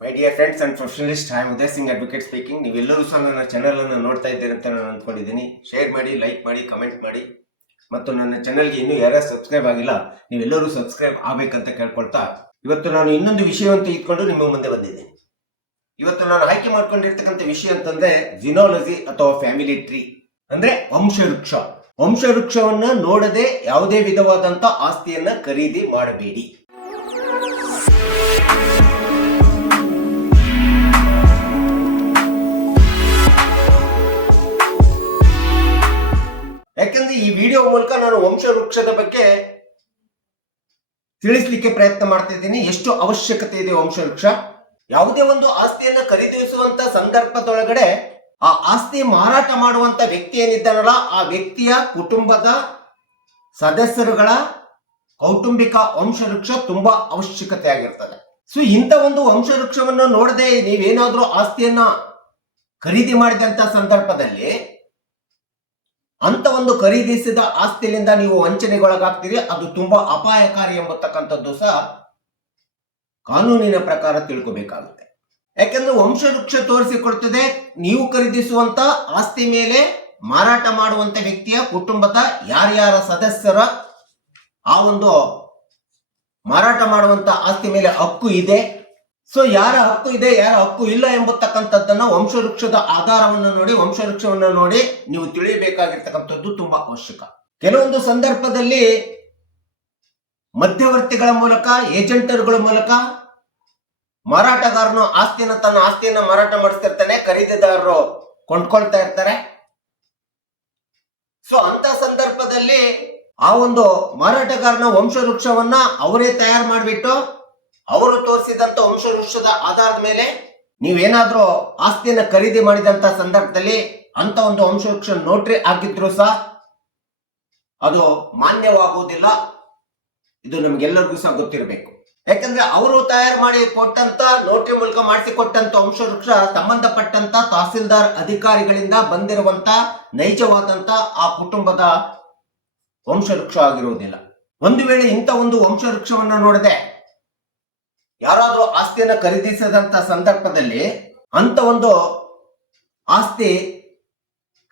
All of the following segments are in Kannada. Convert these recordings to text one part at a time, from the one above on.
My dear friends and professionalist, I am Uday Singh advocate speaking. ನೀವೆಲ್ಲರೂ ಸಹ ನನ್ನ ಚಾನಲ್ ಅನ್ನು ನೋಡ್ತಾ ಇದ್ದೀರಿ ಅಂತ ನಾನು ಅಂದ್ಕೊಂಡಿದ್ದೀನಿ. ಶೇರ್ ಮಾಡಿ, ಲೈಕ್ ಮಾಡಿ, ಕಮೆಂಟ್ ಮಾಡಿ, ಮತ್ತು ನನ್ನ ಚಾನಲ್ಗೆ ಇನ್ನೂ ಯಾರು ಸಬ್ಸ್ಕ್ರೈಬ್ ಆಗಿಲ್ಲ ನೀವೆಲ್ಲರೂ ಸಬ್ಸ್ಕ್ರೈಬ್ ಆಗ್ಬೇಕಂತ ಕೇಳ್ಕೊಳ್ತಾ, ಇವತ್ತು ನಾನು ಇನ್ನೊಂದು ವಿಷಯವಂತ ಇಟ್ಕೊಂಡು ನಿಮ್ಮ ಮುಂದೆ ಬಂದಿದ್ದೇನೆ. ಇವತ್ತು ನಾನು ಆಯ್ಕೆ ಮಾಡ್ಕೊಂಡಿರ್ತಕ್ಕಂಥ ವಿಷಯ ಅಂತಂದ್ರೆ ಜಿನಾಲಜಿ ಅಥವಾ ಫ್ಯಾಮಿಲಿ ಟ್ರೀ, ಅಂದ್ರೆ ವಂಶವೃಕ್ಷ. ವಂಶವೃಕ್ಷವನ್ನ ನೋಡದೆ ಯಾವುದೇ ವಿಧವಾದಂತ ಆಸ್ತಿಯನ್ನ ಖರೀದಿ ಮಾಡಬೇಡಿ. ಯಾಕಂದ್ರೆ ಈ ವಿಡಿಯೋ ಮೂಲಕ ನಾನು ವಂಶವೃಕ್ಷದ ಬಗ್ಗೆ ತಿಳಿಸ್ಲಿಕ್ಕೆ ಪ್ರಯತ್ನ ಮಾಡ್ತಿದ್ದೀನಿ. ಎಷ್ಟು ಅವಶ್ಯಕತೆ ಇದೆ ವಂಶವೃಕ್ಷ. ಯಾವುದೇ ಒಂದು ಆಸ್ತಿಯನ್ನ ಖರೀದಿಸುವಂತ ಸಂದರ್ಭದೊಳಗಡೆ ಆ ಆಸ್ತಿ ಮಾರಾಟ ಮಾಡುವಂತ ವ್ಯಕ್ತಿ ಏನಿದ್ದಾನಲ್ಲ, ಆ ವ್ಯಕ್ತಿಯ ಕುಟುಂಬದ ಸದಸ್ಯರುಗಳ ಕೌಟುಂಬಿಕ ವಂಶವೃಕ್ಷ ತುಂಬಾ ಅವಶ್ಯಕತೆ ಆಗಿರ್ತದೆ. ಸೊ ಇಂಥ ಒಂದು ವಂಶವೃಕ್ಷವನ್ನು ನೋಡದೆ ನೀವೇನಾದ್ರೂ ಆಸ್ತಿಯನ್ನ ಖರೀದಿ ಮಾಡಿದಂತ ಸಂದರ್ಭದಲ್ಲಿ ಅಂತ ಒಂದು ಖರೀದಿಸಿದ ಆಸ್ತಿಯಿಂದ ನೀವು ವಂಚನೆಗೊಳಗಾಗ್ತೀರಿ. ಅದು ತುಂಬಾ ಅಪಾಯಕಾರಿ ಎಂಬತಕ್ಕಂಥದ್ದು ಸಹ ಕಾನೂನಿನ ಪ್ರಕಾರ ತಿಳ್ಕೋಬೇಕಾಗುತ್ತೆ. ಯಾಕೆಂದ್ರೆ ವಂಶವೃಕ್ಷ ತೋರಿಸಿಕೊಡ್ತದೆ ನೀವು ಖರೀದಿಸುವಂತ ಆಸ್ತಿ ಮೇಲೆ ಮಾರಾಟ ಮಾಡುವಂತ ವ್ಯಕ್ತಿಯ ಕುಟುಂಬದ ಯಾರ್ಯಾರ ಸದಸ್ಯರ ಆ ಒಂದು ಮಾರಾಟ ಮಾಡುವಂತ ಆಸ್ತಿ ಮೇಲೆ ಹಕ್ಕು ಇದೆ. ಸೊ ಯಾರ ಹಕ್ಕು ಇದೆ, ಯಾರ ಹಕ್ಕು ಇಲ್ಲ ಎಂಬತಕ್ಕಂಥದ್ದನ್ನ ವಂಶವೃಕ್ಷದ ಆಧಾರವನ್ನು ನೋಡಿ, ವಂಶವೃಕ್ಷವನ್ನು ನೋಡಿ ನೀವು ತಿಳಿಯಬೇಕಾಗಿರ್ತಕ್ಕಂಥದ್ದು ತುಂಬಾ ಅವಶ್ಯಕ. ಕೆಲವೊಂದು ಸಂದರ್ಭದಲ್ಲಿ ಮಧ್ಯವರ್ತಿಗಳ ಮೂಲಕ, ಏಜೆಂಟರುಗಳ ಮೂಲಕ ಮಾರಾಟಗಾರನು ತನ್ನ ಆಸ್ತಿಯನ್ನ ಮಾರಾಟ ಮಾಡಿಸ್ತಿರ್ತಾನೆ, ಖರೀದಿದಾರರು ಕೊಂಡ್ಕೊಳ್ತಾ ಇರ್ತಾರೆ. ಸೊ ಅಂತ ಸಂದರ್ಭದಲ್ಲಿ ಆ ಒಂದು ಮಾರಾಟಗಾರನ ವಂಶವೃಕ್ಷವನ್ನ ಅವರೇ ತಯಾರು ಮಾಡಿಬಿಟ್ಟು ಅವರು ತೋರಿಸಿದಂತ ವಂಶವೃಕ್ಷದ ಆಧಾರದ ಮೇಲೆ ನೀವೇನಾದ್ರೂ ಆಸ್ತಿಯನ್ನ ಖರೀದಿ ಮಾಡಿದಂತ ಸಂದರ್ಭದಲ್ಲಿ ಅಂತ ಒಂದು ವಂಶವೃಕ್ಷ ನೋಟ್ರಿ ಆಗಿದ್ರು ಸಹ ಅದು ಮಾನ್ಯವಾಗುವುದಿಲ್ಲ. ಇದು ನಮ್ಗೆಲ್ಲರಿಗೂ ಸಹ ಗೊತ್ತಿರಬೇಕು. ಯಾಕಂದ್ರೆ ಅವರು ತಯಾರು ಮಾಡಿ ಕೊಟ್ಟಂತ ನೋಟ್ರಿ ಮೂಲಕ ಮಾಡಿಸಿಕೊಟ್ಟಂತ ವಂಶವೃಕ್ಷ ಸಂಬಂಧಪಟ್ಟಂತ ತಹಸೀಲ್ದಾರ್ ಅಧಿಕಾರಿಗಳಿಂದ ಬಂದಿರುವಂತ ನೈಜವಾದಂತ ಆ ಕುಟುಂಬದ ವಂಶವೃಕ್ಷ ಆಗಿರುವುದಿಲ್ಲ. ಒಂದು ವೇಳೆ ಇಂಥ ಒಂದು ವಂಶವೃಕ್ಷವನ್ನ ನೋಡದೆ ಯಾರಾದ್ರೂ ಆಸ್ತಿಯನ್ನ ಖರೀದಿಸಿದಂತ ಸಂದರ್ಭದಲ್ಲಿ ಅಂತ ಒಂದು ಆಸ್ತಿ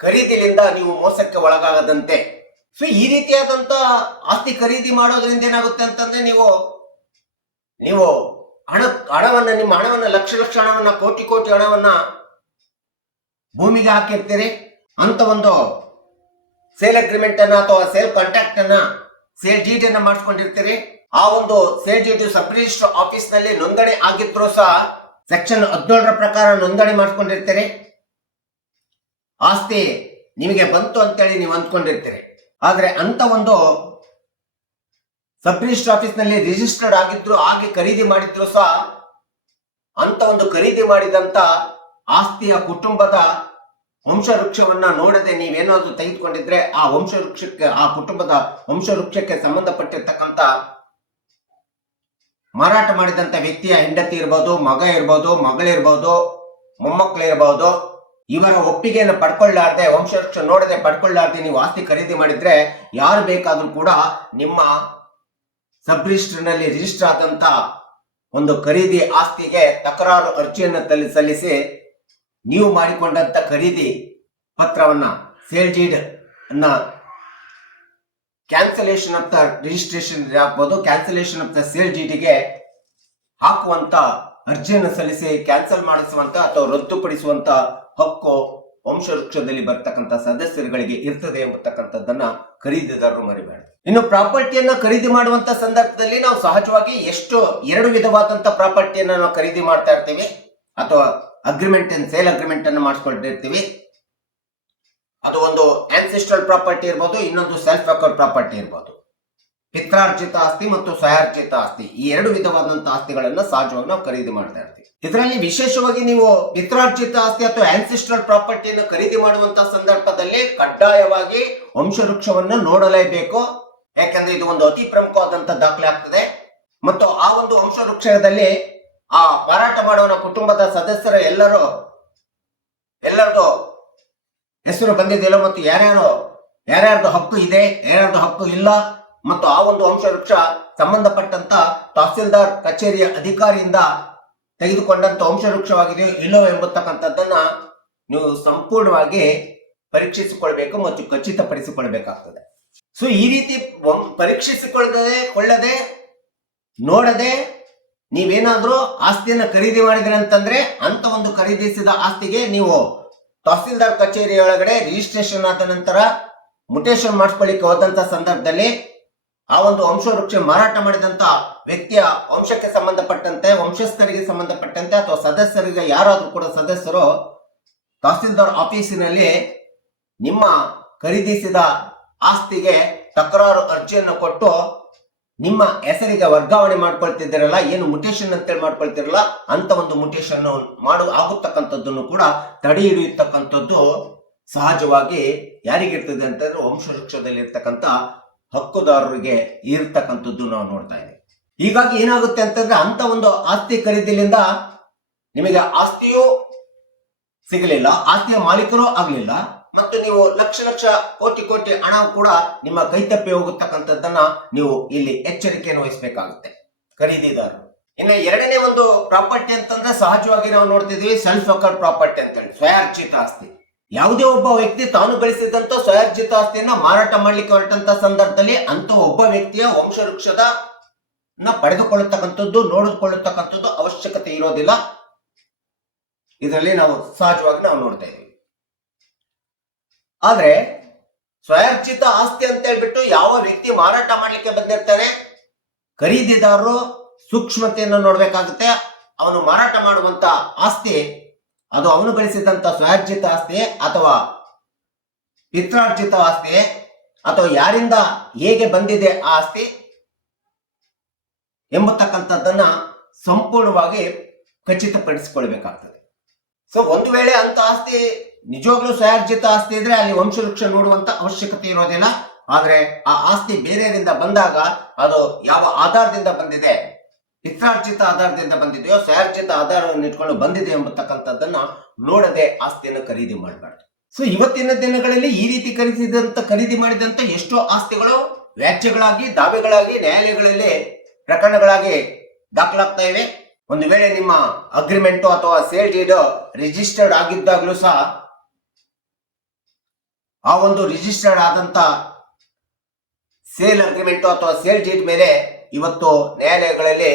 ಖರೀದಿಲಿಂದ ನೀವು ಮೋಸಕ್ಕೆ ಒಳಗಾಗದಂತೆ. ಸೊ ಈ ರೀತಿಯಾದಂತ ಆಸ್ತಿ ಖರೀದಿ ಮಾಡೋದ್ರಿಂದ ಏನಾಗುತ್ತೆ ಅಂತಂದ್ರೆ ನೀವು ನಿಮ್ಮ ಹಣವನ್ನ ಲಕ್ಷ ಹಣವನ್ನ, ಕೋಟಿ ಹಣವನ್ನ ಭೂಮಿಗೆ ಹಾಕಿರ್ತೀರಿ. ಅಂತ ಒಂದು ಸೇಲ್ ಅಗ್ರಿಮೆಂಟ್ ಅನ್ನ ಅಥವಾ ಸೇಲ್ ಕಾಂಟ್ರಾಕ್ಟ್ ಅನ್ನ, ಸೇಲ್ ಡೀಡ್ ಅನ್ನ ಮಾಡಿಸ್ಕೊಂಡಿರ್ತೀರಿ. ಆ ಒಂದು sale deed sub register office ನಲ್ಲಿ ನೋಂದಣಿ ಆಗಿದ್ರು ಸಹ ಸೆಕ್ಷನ್ 17 ಪ್ರಕಾರ ನೋಂದಣಿ ಮಾಡ್ಕೊಂಡಿರ್ತೀರಿ. ಆಸ್ತಿ ನಿಮಗೆ ಬಂತು ಅಂತೇಳಿ ನೀವು ಅಂದ್ಕೊಂಡಿರ್ತೀರಿ. ಆದ್ರೆ ಅಂತ ಒಂದು ಸಬ್ ರಿಜಿಸ್ಟರ್ ಆಫೀಸ್ ನಲ್ಲಿ ರಿಜಿಸ್ಟರ್ಡ್ ಆಗಿ ಖರೀದಿ ಮಾಡಿದ್ರು ಸಹ ಅಂತ ಒಂದು ಖರೀದಿ ಮಾಡಿದಂತ ಆಸ್ತಿಯ ಕುಟುಂಬದ ವಂಶವೃಕ್ಷವನ್ನ ನೋಡದೆ ನೀವೇನಾದ್ರೂ ತೆಗೆದುಕೊಂಡಿದ್ರೆ ಆ ವಂಶವೃಕ್ಷಕ್ಕೆ, ಆ ಕುಟುಂಬದ ವಂಶವೃಕ್ಷಕ್ಕೆ ಸಂಬಂಧಪಟ್ಟಿರ್ತಕ್ಕಂಥ ಮಾರಾಟ ಮಾಡಿದಂತ ವ್ಯಕ್ತಿಯ ಹೆಂಡತಿ ಇರ್ಬೋದು, ಮಗ ಇರ್ಬೋದು, ಮಗಳಿರ್ಬೋದು, ಮೊಮ್ಮಕ್ಕಳಿರ್ಬೋದು, ಇವರ ಒಪ್ಪಿಗೆಯನ್ನು ಪಡ್ಕೊಳ್ಳಾರ್ದೆ, ವಂಶವೃಕ್ಷ ನೋಡದೆ ಪಡ್ಕೊಳ್ಳಾರ್ದೆ ನೀವು ಆಸ್ತಿ ಖರೀದಿ ಮಾಡಿದ್ರೆ ಯಾರು ಬೇಕಾದ್ರೂ ಕೂಡ ನಿಮ್ಮ ಸಬ್ ರಿಜಿಸ್ಟರ್ ನಲ್ಲಿ ರಿಜಿಸ್ಟರ್ ಆದಂತ ಒಂದು ಖರೀದಿ ಆಸ್ತಿಗೆ ತಕರಾರು ಅರ್ಜಿಯನ್ನು ಸಲ್ಲಿಸಿ ನೀವು ಮಾಡಿಕೊಂಡಂತ ಖರೀದಿ ಪತ್ರವನ್ನ, ಸೇಲ್ ಡೀಡ್ ಅನ್ನ ಕ್ಯಾನ್ಸಲೇಷನ್ ಆಫ್ ದ ರಿಜಿಸ್ಟ್ರೇಷನ್ ಆಗ್ಬೋದು, ಕ್ಯಾನ್ಸಲೇಷನ್ ಆಫ್ ದ ಸೇಲ್ ಡೀಡ್ಗೆ ಹಾಕುವಂತ ಅರ್ಜಿಯನ್ನು ಸಲ್ಲಿಸಿ ಕ್ಯಾನ್ಸಲ್ ಮಾಡಿಸುವಂತ ಅಥವಾ ರದ್ದುಪಡಿಸುವಂತ ಹಕ್ಕು ವಂಶವೃಕ್ಷದಲ್ಲಿ ಬರ್ತಕ್ಕಂಥ ಸದಸ್ಯರುಗಳಿಗೆ ಇರ್ತದೆ ಎಂಬತಕ್ಕಂಥದ್ದನ್ನ ಖರೀದಿದಾರರು ಮರಿಬಾರದು. ಇನ್ನು ಪ್ರಾಪರ್ಟಿಯನ್ನ ಖರೀದಿ ಮಾಡುವಂತ ಸಂದರ್ಭದಲ್ಲಿ ನಾವು ಸಹಜವಾಗಿ ಎರಡು ವಿಧವಾದಂತ ಪ್ರಾಪರ್ಟಿಯನ್ನ ನಾವು ಖರೀದಿ ಮಾಡ್ತಾ ಇರ್ತೀವಿ, ಅಥವಾ ಸೇಲ್ ಅಗ್ರಿಮೆಂಟ್ ಅನ್ನು ಮಾಡಿಸ್ಕೊಂಡಿರ್ತೀವಿ. ಅದು ಒಂದು ಆನ್ಸೆಸ್ಟ್ರಲ್ ಪ್ರಾಪರ್ಟಿ ಇರ್ಬೋದು, ಇನ್ನೊಂದು ಸೆಲ್ಫ್ ಅಕ್ವೈರ್ಡ್ ಪ್ರಾಪರ್ಟಿ ಇರ್ಬೋದು. ಪಿತ್ರಾರ್ಜಿತ ಆಸ್ತಿ ಮತ್ತು ಸ್ವಯಾರ್ಜಿತ ಆಸ್ತಿ, ಈ ಎರಡು ವಿಧವಾದಂತಹ ಆಸ್ತಿಗಳನ್ನ ಸಹಜವಾಗಿ ನಾವು ಖರೀದಿ ಮಾಡ್ತಾ ಇರ್ತೀವಿ. ಇದರಲ್ಲಿ ವಿಶೇಷವಾಗಿ ನೀವು ಪಿತ್ರಾರ್ಜಿತ ಆಸ್ತಿ ಅಥವಾ ಆನ್ಸೆಸ್ಟ್ರಲ್ ಪ್ರಾಪರ್ಟಿಯನ್ನು ಖರೀದಿ ಮಾಡುವಂತಹ ಸಂದರ್ಭದಲ್ಲಿ ಕಡ್ಡಾಯವಾಗಿ ವಂಶವೃಕ್ಷವನ್ನು ನೋಡಲೇಬೇಕು. ಯಾಕಂದ್ರೆ ಇದು ಒಂದು ಅತಿ ಪ್ರಮುಖವಾದಂತಹ ದಾಖಲೆ ಆಗ್ತದೆ. ಮತ್ತು ಆ ಒಂದು ವಂಶವೃಕ್ಷದಲ್ಲಿ ಆ ಮಾರಾಟ ಮಾಡುವ ಕುಟುಂಬದ ಸದಸ್ಯರ ಎಲ್ಲರದು ಹೆಸರು ಬಂದಿದೆಯಲ್ಲ, ಮತ್ತು ಯಾರ್ಯಾರ್ದು ಹಕ್ಕು ಇದೆ, ಯಾರ್ಯಾರ್ದು ಹಕ್ಕು ಇಲ್ಲ, ಮತ್ತು ಆ ಒಂದು ವಂಶವೃಕ್ಷ ಸಂಬಂಧಪಟ್ಟಂತ ತಹಸೀಲ್ದಾರ್ ಕಚೇರಿಯ ಅಧಿಕಾರಿಯಿಂದ ತೆಗೆದುಕೊಂಡಂತ ವಂಶವೃಕ್ಷವಾಗಿದೆಯೋ ಇಲ್ಲೋ ಎಂಬತಕ್ಕಂಥದ್ದನ್ನ ನೀವು ಸಂಪೂರ್ಣವಾಗಿ ಪರೀಕ್ಷಿಸಿಕೊಳ್ಬೇಕು ಮತ್ತು ಖಚಿತಪಡಿಸಿಕೊಳ್ಬೇಕಾಗ್ತದೆ. ಸೊ ಈ ರೀತಿ ಕೊಳ್ಳದೆ ನೋಡದೆ ನೀವೇನಾದ್ರೂ ಆಸ್ತಿಯನ್ನ ಖರೀದಿ ಮಾಡಿದ್ರಿ ಅಂತಂದ್ರೆ ಅಂತ ಒಂದು ಖರೀದಿಸಿದ ಆಸ್ತಿಗೆ ನೀವು ತಹಸೀಲ್ದಾರ್ ಕಚೇರಿ ಒಳಗಡೆ ರಿಜಿಸ್ಟ್ರೇಷನ್ ಆದ ನಂತರ ಮುಟೇಶನ್ ಮಾಡಿಸ್ಕೊಳ್ಳಿಕ್ಕೆ ಹೋದಂತ ಸಂದರ್ಭದಲ್ಲಿ ಆ ಒಂದು ವಂಶವೃಕ್ಷ ಮಾರಾಟ ಮಾಡಿದಂತ ವ್ಯಕ್ತಿಯ ವಂಶಕ್ಕೆ ಸಂಬಂಧಪಟ್ಟಂತೆ, ವಂಶಸ್ಥರಿಗೆ ಸಂಬಂಧಪಟ್ಟಂತೆ ಅಥವಾ ಸದಸ್ಯರಿಗೆ ಯಾರಾದ್ರೂ ಕೂಡ ಸದಸ್ಯರು ತಹಸೀಲ್ದಾರ್ ಆಫೀಸಿನಲ್ಲಿ ನಿಮ್ಮ ಖರೀದಿಸಿದ ಆಸ್ತಿಗೆ ತಕರಾರು ಅರ್ಜಿಯನ್ನು ಕೊಟ್ಟು ನಿಮ್ಮ ಹೆಸರಿಗೆ ವರ್ಗಾವಣೆ ಮಾಡ್ಕೊಳ್ತಿದ್ದೀರಲ್ಲ, ಏನು ಮುಟೇಶನ್ ಅಂತೇಳಿ ಮಾಡ್ಕೊಳ್ತಿರಲ್ಲ, ಅಂತ ಒಂದು ಮುಟೇಶನ್ ಆಗುತ್ತಕ್ಕಂಥದ್ದನ್ನು ಕೂಡ ತಡೆ ಹಿಡಿಯತಕ್ಕಂಥದ್ದು ಸಹಜವಾಗಿ ಯಾರಿಗಿರ್ತದೆ ಅಂತಂದ್ರೆ ವಂಶವೃಕ್ಷದಲ್ಲಿ ಇರ್ತಕ್ಕಂಥ ಹಕ್ಕುದಾರರಿಗೆ ಇರ್ತಕ್ಕಂಥದ್ದು ನಾವು ನೋಡ್ತಾ ಇದ್ದೀವಿ. ಹೀಗಾಗಿ ಏನಾಗುತ್ತೆ ಅಂತಂದ್ರೆ ಅಂತ ಒಂದು ಆಸ್ತಿ ಖರೀದಿಲಿಂದ ನಿಮಗೆ ಆಸ್ತಿಯೂ ಸಿಗಲಿಲ್ಲ, ಆಸ್ತಿಯ ಮಾಲೀಕರು ಆಗ್ಲಿಲ್ಲ, ಮತ್ತು ನೀವು ಲಕ್ಷ ಲಕ್ಷ ಕೋಟಿ ಹಣ ಕೂಡ ನಿಮ್ಮ ಕೈ ತಪ್ಪಿ ಹೋಗತಕ್ಕಂಥದ್ದನ್ನ ನೀವು ಇಲ್ಲಿ ಎಚ್ಚರಿಕೆಯನ್ನು ವಹಿಸಬೇಕಾಗುತ್ತೆ ಖರೀದಿದಾರರು. ಇನ್ನು ಎರಡನೇ ಒಂದು ಪ್ರಾಪರ್ಟಿ ಅಂತಂದ್ರೆ ಸಹಜವಾಗಿ ನಾವು ನೋಡ್ತಿದ್ವಿ ಸೆಲ್ಫ್ ಅಕರ್ಡ್ ಪ್ರಾಪರ್ಟಿ ಅಂತ ಹೇಳಿ, ಸ್ವಯಾರ್ಜಿತ ಆಸ್ತಿ. ಯಾವುದೇ ಒಬ್ಬ ವ್ಯಕ್ತಿ ತಾನು ಗಳಿಸಿದಂತ ಸ್ವಯಾರ್ಜಿತ ಆಸ್ತಿಯನ್ನ ಮಾರಾಟ ಮಾಡ್ಲಿಕ್ಕೆ ಹೊರಟಂತ ಸಂದರ್ಭದಲ್ಲಿ ಅಂತ ಒಬ್ಬ ವ್ಯಕ್ತಿಯ ವಂಶವೃಕ್ಷದ ಪಡೆದುಕೊಳ್ಳತಕ್ಕಂಥದ್ದು, ನೋಡಿಕೊಳ್ಳತಕ್ಕಂಥದ್ದು ಅವಶ್ಯಕತೆ ಇರೋದಿಲ್ಲ. ಇದರಲ್ಲಿ ನಾವು ಸಹಜವಾಗಿ ನಾವು ನೋಡ್ತಾ ಇದ್ದೀವಿ. ಆದ್ರೆ ಸ್ವಯಾರ್ಜಿತ ಆಸ್ತಿ ಅಂತ ಹೇಳ್ಬಿಟ್ಟು ಯಾವ ವ್ಯಕ್ತಿ ಮಾರಾಟ ಮಾಡ್ಲಿಕ್ಕೆ ಬಂದಿರ್ತಾನೆ, ಖರೀದಿದಾರರು ಸೂಕ್ಷ್ಮತೆಯನ್ನು ನೋಡ್ಬೇಕಾಗುತ್ತೆ. ಅವನು ಮಾರಾಟ ಮಾಡುವಂತ ಆಸ್ತಿ ಅದು ಅವನು ಗಳಿಸಿದಂತ ಸ್ವಯಾರ್ಜಿತ ಆಸ್ತಿ ಅಥವಾ ಪಿತ್ರಾರ್ಜಿತ ಆಸ್ತಿ ಅಥವಾ ಯಾರಿಂದ ಹೇಗೆ ಬಂದಿದೆ ಆ ಆಸ್ತಿ ಎಂಬತಕ್ಕಂಥದ್ದನ್ನ ಸಂಪೂರ್ಣವಾಗಿ ಖಚಿತಪಡಿಸಿಕೊಳ್ಬೇಕಾಗ್ತದೆ. ಸೊ ಒಂದು ವೇಳೆ ಅಂತ ಆಸ್ತಿ ನಿಜವಾಗ್ಲೂ ಸ್ವಯಾರ್ಜಿತ ಆಸ್ತಿ ಇದ್ರೆ ಅಲ್ಲಿ ವಂಶವೃಕ್ಷ ನೋಡುವಂತ ಅವಶ್ಯಕತೆ ಇರೋದಿಲ್ಲ. ಆದ್ರೆ ಆ ಆಸ್ತಿ ಬೇರೆಯವರಿಂದ ಬಂದಾಗ ಅದು ಯಾವ ಆಧಾರದಿಂದ ಬಂದಿದೆ, ಪಿತ್ರಾರ್ಜಿತ ಆಧಾರದಿಂದ ಬಂದಿದೆಯೋ ಸ್ವಯಾರ್ಜಿತ ಆಧಾರವನ್ನು ಇಟ್ಕೊಂಡು ಬಂದಿದೆ ಎಂಬತಕ್ಕಂಥದ್ದನ್ನ ನೋಡದೆ ಆಸ್ತಿಯನ್ನು ಖರೀದಿ ಮಾಡಬಾರ್ದು. ಸೊ ಇವತ್ತಿನ ದಿನಗಳಲ್ಲಿ ಈ ರೀತಿ ಖರೀದಿ ಮಾಡಿದಂತ ಎಷ್ಟೋ ಆಸ್ತಿಗಳು ವ್ಯಾಜ್ಯಗಳಾಗಿ, ದಾವೆಗಳಾಗಿ ನ್ಯಾಯಾಲಯಗಳಲ್ಲಿ ಪ್ರಕರಣಗಳಾಗಿ ದಾಖಲಾಗ್ತಾ ಇವೆ. ಒಂದು ವೇಳೆ ನಿಮ್ಮ ಅಗ್ರಿಮೆಂಟ್ ಅಥವಾ ಸೇಲ್ ಡೀಡ್ ರಿಜಿಸ್ಟರ್ಡ್ ಆಗಿದ್ದಾಗಲೂ ಸಹ ಆ ಒಂದು ರಿಜಿಸ್ಟರ್ಡ್ ಆದಂತ ಸೇಲ್ ಅಗ್ರಿಮೆಂಟ್ ಅಥವಾ ಸೇಲ್ ಡೀಡ್ ಮೇಲೆ ಇವತ್ತು ನ್ಯಾಯಾಲಯಗಳಲ್ಲಿ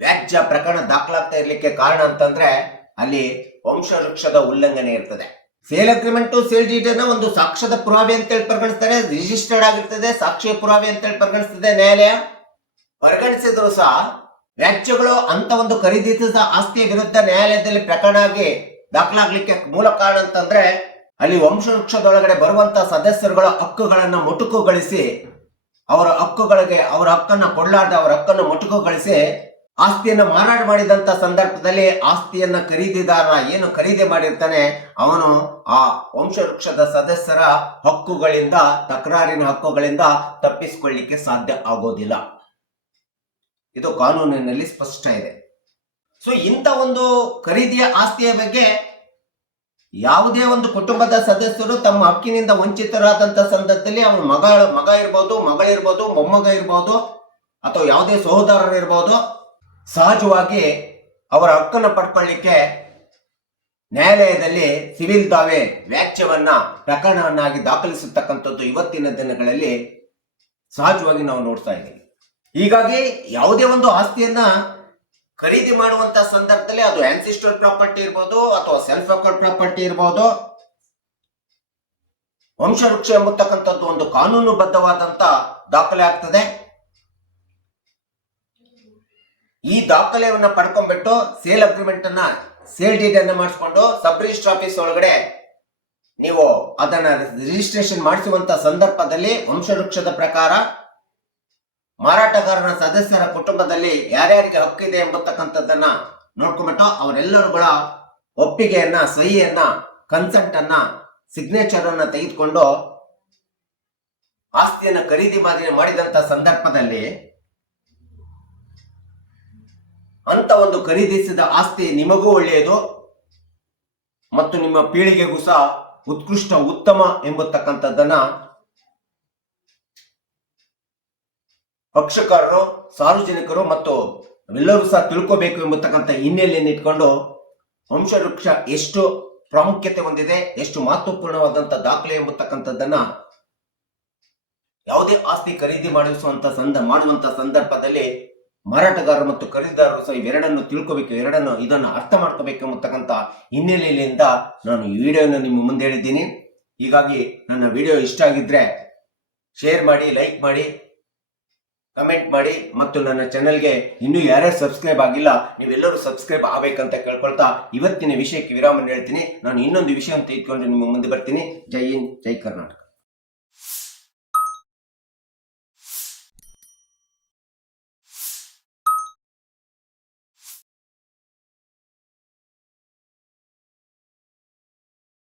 ವ್ಯಾಜ್ಯ ಪ್ರಕರಣ ದಾಖಲಾಗ್ತಾ ಇರ್ಲಿಕ್ಕೆ ಕಾರಣ ಅಂತಂದ್ರೆ ಅಲ್ಲಿ ವಂಶವೃಕ್ಷದ ಉಲ್ಲಂಘನೆ ಇರ್ತದೆ. ಸೇಲ್ ಅಗ್ರಿಮೆಂಟ್, ಸೇಲ್ ಡೀಡ್ ಅನ್ನ ಒಂದು ಸಾಕ್ಷ್ಯದ ಪುರಾವೆ ಅಂತೇಳಿ ಪರಿಗಣಿಸ್ತಾರೆ, ರಿಜಿಸ್ಟರ್ಡ್ ಆಗಿರ್ತದೆ, ಸಾಕ್ಷಿಯ ಪುರಾವೆ ಅಂತೇಳಿ ಪರಿಗಣಿಸ್ತದೆ ನ್ಯಾಯಾಲಯ. ಪರಿಗಣಿಸಿದ್ರು ಸಹ ವ್ಯಾಜ್ಯಗಳು ಅಂತ ಒಂದು ಖರೀದಿಸಿದ ಆಸ್ತಿಯ ವಿರುದ್ಧ ನ್ಯಾಯಾಲಯದಲ್ಲಿ ಪ್ರಕರಣ ಆಗಿ ದಾಖಲಾಗ್ಲಿಕ್ಕೆ ಮೂಲ ಕಾರಣ ಅಂತಂದ್ರೆ ಅಲ್ಲಿ ವಂಶವೃಕ್ಷದೊಳಗಡೆ ಬರುವಂತ ಸದಸ್ಯರುಗಳ ಹಕ್ಕುಗಳನ್ನ ಮೊಟಕುಗೊಳಿಸಿ ಅವರ ಹಕ್ಕನ್ನ ಕೊಡಲಾರ್ದ ಅವರ ಹಕ್ಕನ್ನು ಮೊಟಕುಗೊಳಿಸಿ ಆಸ್ತಿಯನ್ನ ಮಾರಾಟ ಮಾಡಿದಂತ ಸಂದರ್ಭದಲ್ಲಿ ಆಸ್ತಿಯನ್ನ ಖರೀದಿದಾರ ಏನು ಖರೀದಿ ಮಾಡಿರ್ತಾನೆ ಅವನು ಆ ವಂಶವೃಕ್ಷದ ಸದಸ್ಯರ ಹಕ್ಕುಗಳಿಂದ, ತಕರಾರಿನ ಹಕ್ಕುಗಳಿಂದ ತಪ್ಪಿಸಿಕೊಳ್ಳಿಕ್ಕೆ ಸಾಧ್ಯ ಆಗೋದಿಲ್ಲ. ಇದು ಕಾನೂನಿನಲ್ಲಿ ಸ್ಪಷ್ಟ ಇದೆ. ಸೊ ಇಂಥ ಒಂದು ಖರೀದಿಯ ಆಸ್ತಿಯ ಬಗ್ಗೆ ಯಾವುದೇ ಒಂದು ಕುಟುಂಬದ ಸದಸ್ಯರು ತಮ್ಮ ಹಕ್ಕಿನಿಂದ ವಂಚಿತರಾದಂತ ಸಂದರ್ಭದಲ್ಲಿ ಅವನ ಮಗ ಇರ್ಬೋದು, ಮಗಳಿರ್ಬೋದು, ಮೊಮ್ಮಗ ಇರ್ಬೋದು ಅಥವಾ ಯಾವುದೇ ಸಹೋದರರು ಇರ್ಬೋದು, ಸಹಜವಾಗಿ ಅವರ ಹಕ್ಕನ್ನು ಪಡ್ಕೊಳ್ಳಿಕ್ಕೆ ನ್ಯಾಯಾಲಯದಲ್ಲಿ ಸಿವಿಲ್ ದಾವೆ ವ್ಯಾಜ್ಯವನ್ನ ಪ್ರಕರಣವನ್ನಾಗಿ ದಾಖಲಿಸತಕ್ಕಂಥದ್ದು ಇವತ್ತಿನ ದಿನಗಳಲ್ಲಿ ಸಹಜವಾಗಿ ನಾವು ನೋಡ್ತಾ ಇದ್ದೀವಿ. ಹೀಗಾಗಿ ಯಾವುದೇ ಒಂದು ಆಸ್ತಿಯನ್ನ ಖರೀದಿ ಮಾಡುವಂತ ಸಂದರ್ಭದಲ್ಲಿ ಅದು ಆನ್ಸಿಸ್ಟರ್ ಪ್ರಾಪರ್ಟಿ ಇರ್ಬೋದು ಅಥವಾ ಸೆಲ್ಫ್ ಅಕರ್ಡ್ ಪ್ರಾಪರ್ಟಿ ಇರ್ಬೋದು, ವಂಶವೃಕ್ಷ ಎಂಬತಕ್ಕಂಥದ್ದು ಒಂದು ಕಾನೂನುಬದ್ಧವಾದಂತ ದಾಖಲೆ ಆಗ್ತದೆ. ಈ ದಾಖಲೆಯನ್ನ ಪಡ್ಕೊಂಡ್ಬಿಟ್ಟು ಸೇಲ್ ಅಗ್ರಿಮೆಂಟ್ ಅನ್ನ, ಸೇಲ್ ಡೀಡ್ ಅನ್ನ ಮಾಡಿಸ್ಕೊಂಡು ಸಬ್ ರಿಜಿಸ್ಟರ್ ಆಫೀಸ್ ಒಳಗಡೆ ನೀವು ಅದನ್ನ ರಿಜಿಸ್ಟ್ರೇಷನ್ ಮಾಡಿಸುವಂತ ಸಂದರ್ಭದಲ್ಲಿ ವಂಶವೃಕ್ಷದ ಪ್ರಕಾರ ಮಾರಾಟಗಾರನ ಸದಸ್ಯರ ಕುಟುಂಬದಲ್ಲಿ ಯಾರ್ಯಾರಿಗೆ ಹಕ್ಕಿದೆ ಎಂಬತಕ್ಕಂಥದ್ದನ್ನ ನೋಡ್ಕೊಂಡ್ಬಿಟ್ಟು ಅವರೆಲ್ಲರುಗಳ ಒಪ್ಪಿಗೆಯನ್ನ, ಸಹಿಯನ್ನ, ಕನ್ಸೆಂಟ್ ಅನ್ನ, ಸಿಗ್ನೇಚರ್ ಅನ್ನ ತೆಗೆದುಕೊಂಡು ಆಸ್ತಿಯನ್ನ ಖರೀದಿ ಮಾಡಿದಂತ ಸಂದರ್ಭದಲ್ಲಿ ಅಂತ ಒಂದು ಖರೀದಿಸಿದ ಆಸ್ತಿ ನಿಮಗೂ ಒಳ್ಳೆಯದು ಮತ್ತು ನಿಮ್ಮ ಪೀಳಿಗೆಗೂ ಸಹ ಉತ್ಕೃಷ್ಟ, ಉತ್ತಮ ಎಂಬತಕ್ಕಂಥದ್ದನ್ನ ಪಕ್ಷಕಾರರು, ಸಾರ್ವಜನಿಕರು ಮತ್ತು ನಾವೆಲ್ಲರೂ ಸಹ ತಿಳ್ಕೋಬೇಕು ಎಂಬತಕ್ಕಂಥ ಹಿನ್ನೆಲೆಯನ್ನು ಇಟ್ಕೊಂಡು ವಂಶವೃಕ್ಷ ಎಷ್ಟು ಪ್ರಾಮುಖ್ಯತೆ ಹೊಂದಿದೆ, ಎಷ್ಟು ಮಹತ್ವಪೂರ್ಣವಾದಂತ ದಾಖಲೆ ಎಂಬತಕ್ಕಂಥದ್ದನ್ನ ಯಾವುದೇ ಆಸ್ತಿ ಖರೀದಿ ಮಾಡುವಂತ ಸಂದರ್ಭದಲ್ಲಿ ಮಾರಾಟಗಾರರು ಮತ್ತು ಖರೀದಿದಾರರು ಸಹ ಇವೆರಡನ್ನು ತಿಳ್ಕೋಬೇಕು, ಇದನ್ನು ಅರ್ಥ ಮಾಡ್ಕೋಬೇಕು ಎಂಬತಕ್ಕಂಥ ಹಿನ್ನೆಲೆಯಿಂದ ನಾನು ಈ ವಿಡಿಯೋನ ನಿಮ್ಮ ಮುಂದೆ ಹೇಳಿದ್ದೀನಿ. ಹೀಗಾಗಿ ನನ್ನ ವಿಡಿಯೋ ಇಷ್ಟ ಆಗಿದ್ರೆ ಶೇರ್ ಮಾಡಿ, ಲೈಕ್ ಮಾಡಿ, ಕಮೆಂಟ್ ಮಾಡಿ ಮತ್ತು ನನ್ನ ಚಾನೆಲ್ಗೆ ಇನ್ನೂ ಯಾರ್ಯಾರು ಸಬ್ಸ್ಕ್ರೈಬ್ ಆಗಿಲ್ಲ ನೀವೆಲ್ಲರೂ ಸಬ್ಸ್ಕ್ರೈಬ್ ಆಗಬೇಕಂತ ಕೇಳ್ಕೊಳ್ತಾ ಇವತ್ತಿನ ವಿಷಯಕ್ಕೆ ವಿರಾಮ ಹೇಳ್ತೀನಿ. ನಾನು ಇನ್ನೊಂದು ವಿಷಯ ತೆಗೆದುಕೊಂಡು ನಿಮ್ಮ ಮುಂದೆ ಬರ್ತೀನಿ. ಜೈ ಹಿಂದ್, ಜೈ ಕರ್ನಾಟಕ.